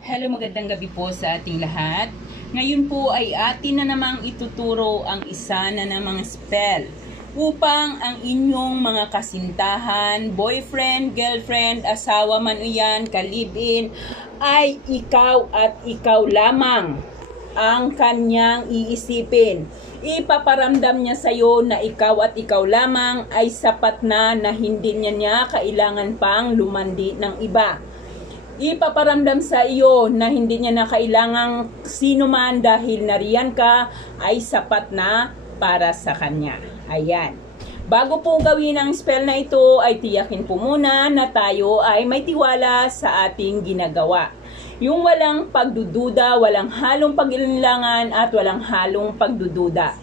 Hello, magandang gabi po sa ating lahat. Ngayon po ay atin na namang ituturo ang isa na namang spell upang ang inyong mga kasintahan, boyfriend, girlfriend, asawa man o yan, kalibin, ay ikaw at ikaw lamang ang kanyang iisipin. Ipaparamdam niya sa iyo na ikaw at ikaw lamang ay sapat na hindi niya kailangan pang lumandi ng iba. Ipaparamdam sa iyo na hindi niya na kailangang sino man dahil nariyan ka ay sapat na para sa kanya. Ayan. Bago po gawin ang spell na ito ay tiyakin po muna na tayo ay may tiwala sa ating ginagawa. Yung walang pagdududa, walang halong pag-ilinlangan at walang halong pagdududa.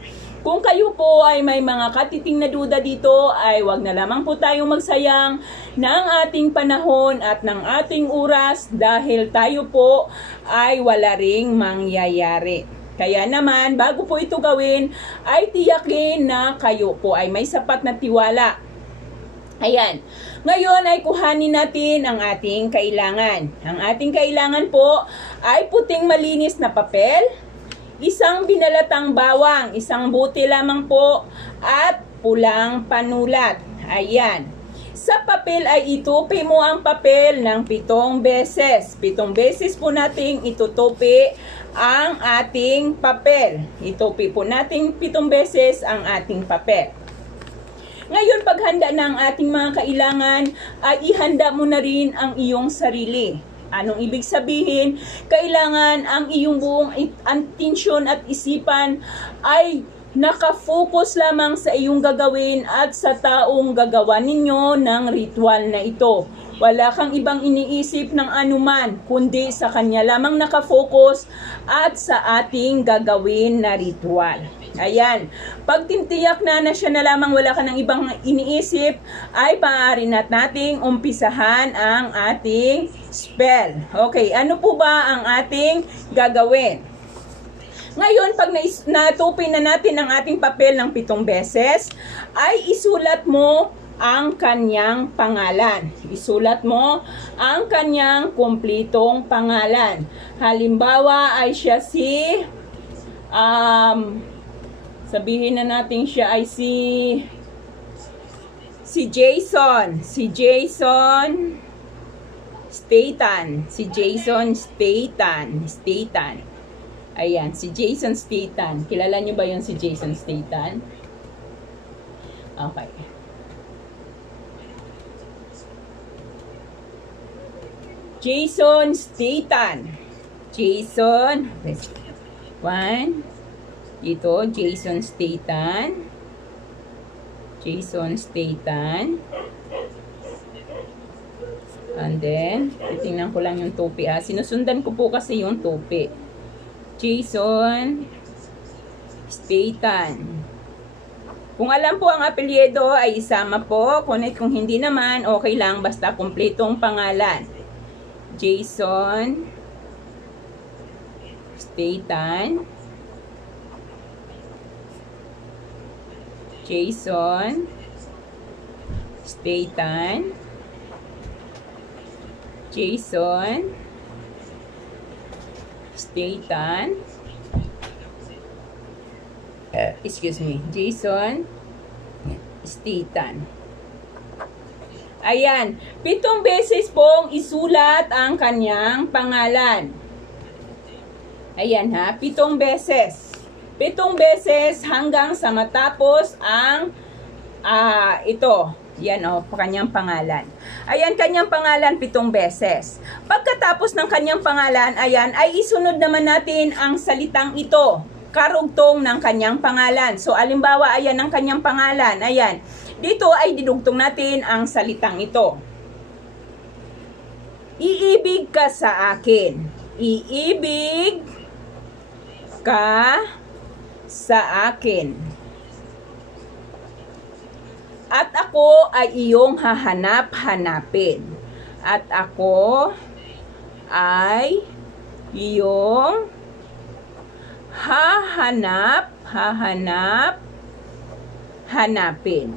Kung kayo po ay may mga katiting na duda dito, ay wag na lamang po tayong magsayang ng ating panahon at ng ating oras dahil tayo po ay wala ring mangyayari. Kaya naman, bago po ito gawin, ay tiyakin na kayo po ay may sapat na tiwala. Ayan. Ngayon ay kuhanin natin ang ating kailangan. Ang ating kailangan po ay puting malinis na papel, isang binalatang bawang, isang buti lamang po, at pulang panulat. Ayan. Sa papel ay itupi mo ang papel ng 7 beses. 7 beses po nating itutupi ang ating papel. Itupi po nating 7 beses ang ating papel. Ngayon, paghanda ng ating mga kailangan, ay ihanda mo na rin ang iyong sarili. Anong ibig sabihin? Kailangan ang iyong buong atensyon at isipan ay nakafocus lamang sa iyong gagawin at sa taong gagawa ninyo ng ritual na ito. Wala kang ibang iniisip ng anuman, kundi sa kanya lamang nakafocus at sa ating gagawin na ritual. Ayan. Pag tintiyak na siya na lamang wala ka ng ibang iniisip, ay maaari nating umpisahan ang ating spell. Okay, ano po ba ang ating gagawin? Ngayon, pag natupi na natin ang ating papel ng 7 beses, ay isulat mo ang kanyang pangalan. Isulat mo ang kanyang kumplitong pangalan. Halimbawa ay siya si sabihin na natin siya ay si Jason. Si Jason Statham. Si Jason Statham. Ayan, si Jason Statham. Kilala niyo ba yun si Jason Statham? Okay. Jason Statham. Jason. 1. Dito, Jason Statham. Jason Statham. And then, titingnan ko lang yung tupi. Sinusundan ko po kasi yung tupi. Jason Statham. Kung alam po ang apelyido ay isama po. Kung hindi naman, okay lang. Basta kumpletong pangalan. Jason Statham. Jason Statham. Jason Statham. Excuse me. Jason Statham. Ayan. 7 beses pong isulat ang kanyang pangalan. Ayan ha. 7 beses. 7 beses hanggang sa matapos ang ito. Yan kanyang pangalan. Ayan, kanyang pangalan 7 beses. Pagkatapos ng kanyang pangalan, ayan, ay isunod naman natin ang salitang ito. Karugtong ng kanyang pangalan. So, alimbawa, ayan ang kanyang pangalan. Ayan. Dito ay didugtong natin ang salitang ito. Iibig ka sa akin. Iibig ka sa akin. At ako ay iyong hahanap-hanapin. At ako ay iyong hanapin.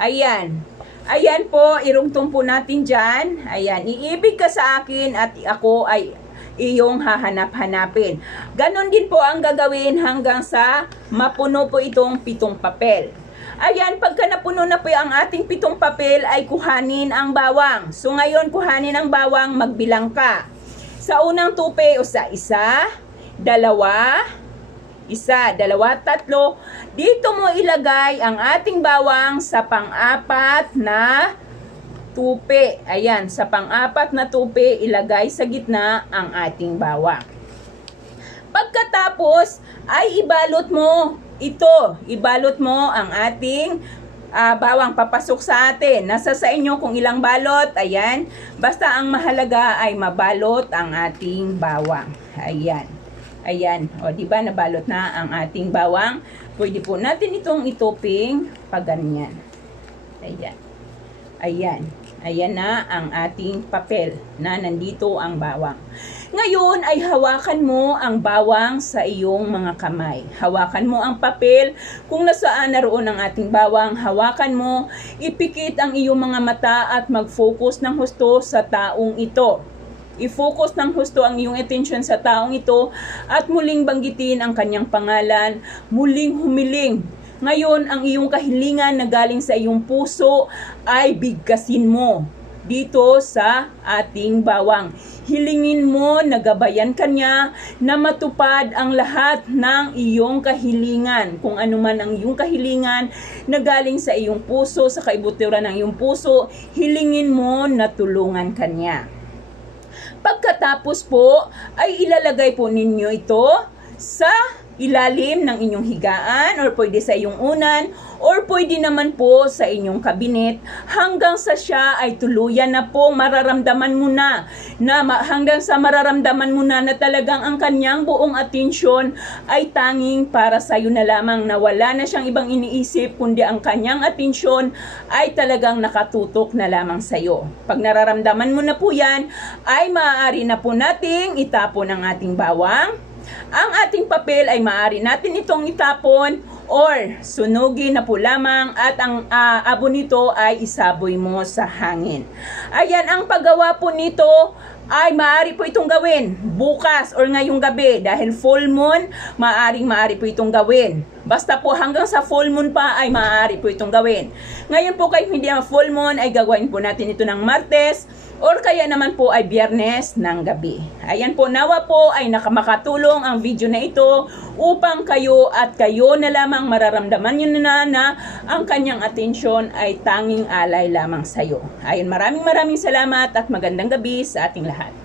Ayan. Ayan po, irungtong po natin dyan. Ayan, iibig ka sa akin at ako ay iyong hahanap-hanapin. Ganon din po ang gagawin hanggang sa mapuno po itong 7 papel. Ayan, pagka napuno na po ang ating 7 papel, ay kuhanin ang bawang. So ngayon, kuhanin ang bawang, magbilang ka. Sa unang tupi, o sa isa, dalawa, 3. Dito mo ilagay ang ating bawang sa pang-4 na tupi. Ayan, sa pang-4 na tupi, ilagay sa gitna ang ating bawang. Pagkatapos, ay ibalot mo ito. Ibalot mo ang ating bawang papasok sa atin. Nasa sa inyo kung ilang balot. Ayan. Basta ang mahalaga ay mabalot ang ating bawang. Ayan. Ayan. O, diba nabalot na ang ating bawang? Pwede po natin itong ituping pag ganyan. Ayan. Ayan. Ayan na ang ating papel na nandito ang bawang. Ngayon ay hawakan mo ang bawang sa iyong mga kamay. Hawakan mo ang papel. Kung nasaan naroon ang ating bawang, hawakan mo. Ipikit ang iyong mga mata at mag-focus ng husto sa taong ito. I-focus ng husto ang iyong attention sa taong ito at muling banggitin ang kanyang pangalan, muling humiling. Ngayon, ang iyong kahilingan na galing sa iyong puso ay bigkasin mo dito sa ating bawang. Hilingin mo na gabayan kanya na matupad ang lahat ng iyong kahilingan. Kung ano man ang iyong kahilingan na galing sa iyong puso, sa kaibuturan ng iyong puso, hilingin mo na tulungan kanya. Pagkatapos po, ay ilalagay po ninyo ito sa ilalim ng inyong higaan or pwede sa iyong unan or pwede naman po sa inyong kabinet hanggang sa siya ay tuluyan na po mararamdaman mo na hanggang sa mararamdaman mo na talagang ang kanyang buong atensyon ay tanging para sa iyo na lamang, na wala na siyang ibang iniisip kundi ang kanyang atensyon ay talagang nakatutok na lamang sa iyo. Pag nararamdaman mo na po yan, ay maaari na po nating itapon ang ating bawang. Ang ating papel ay maaari natin itong itapon or sunugin na po lamang at ang abo nito ay isaboy mo sa hangin. Ayan, ang paggawa po nito ay maaari po itong gawin bukas or ngayong gabi dahil full moon, maaari po itong gawin. Basta po hanggang sa full moon pa ay maaari po itong gawin. Ngayon po kahit hindi ang full moon ay gagawin po natin ito ng Martes or kaya naman po ay Biyernes ng gabi. Ayan po, nawa po ay makatulong ang video na ito upang kayo at kayo na lamang mararamdaman nyo na ang kanyang atensyon ay tanging alay lamang sa iyo. Ayun, maraming salamat at magandang gabi sa ating lahat.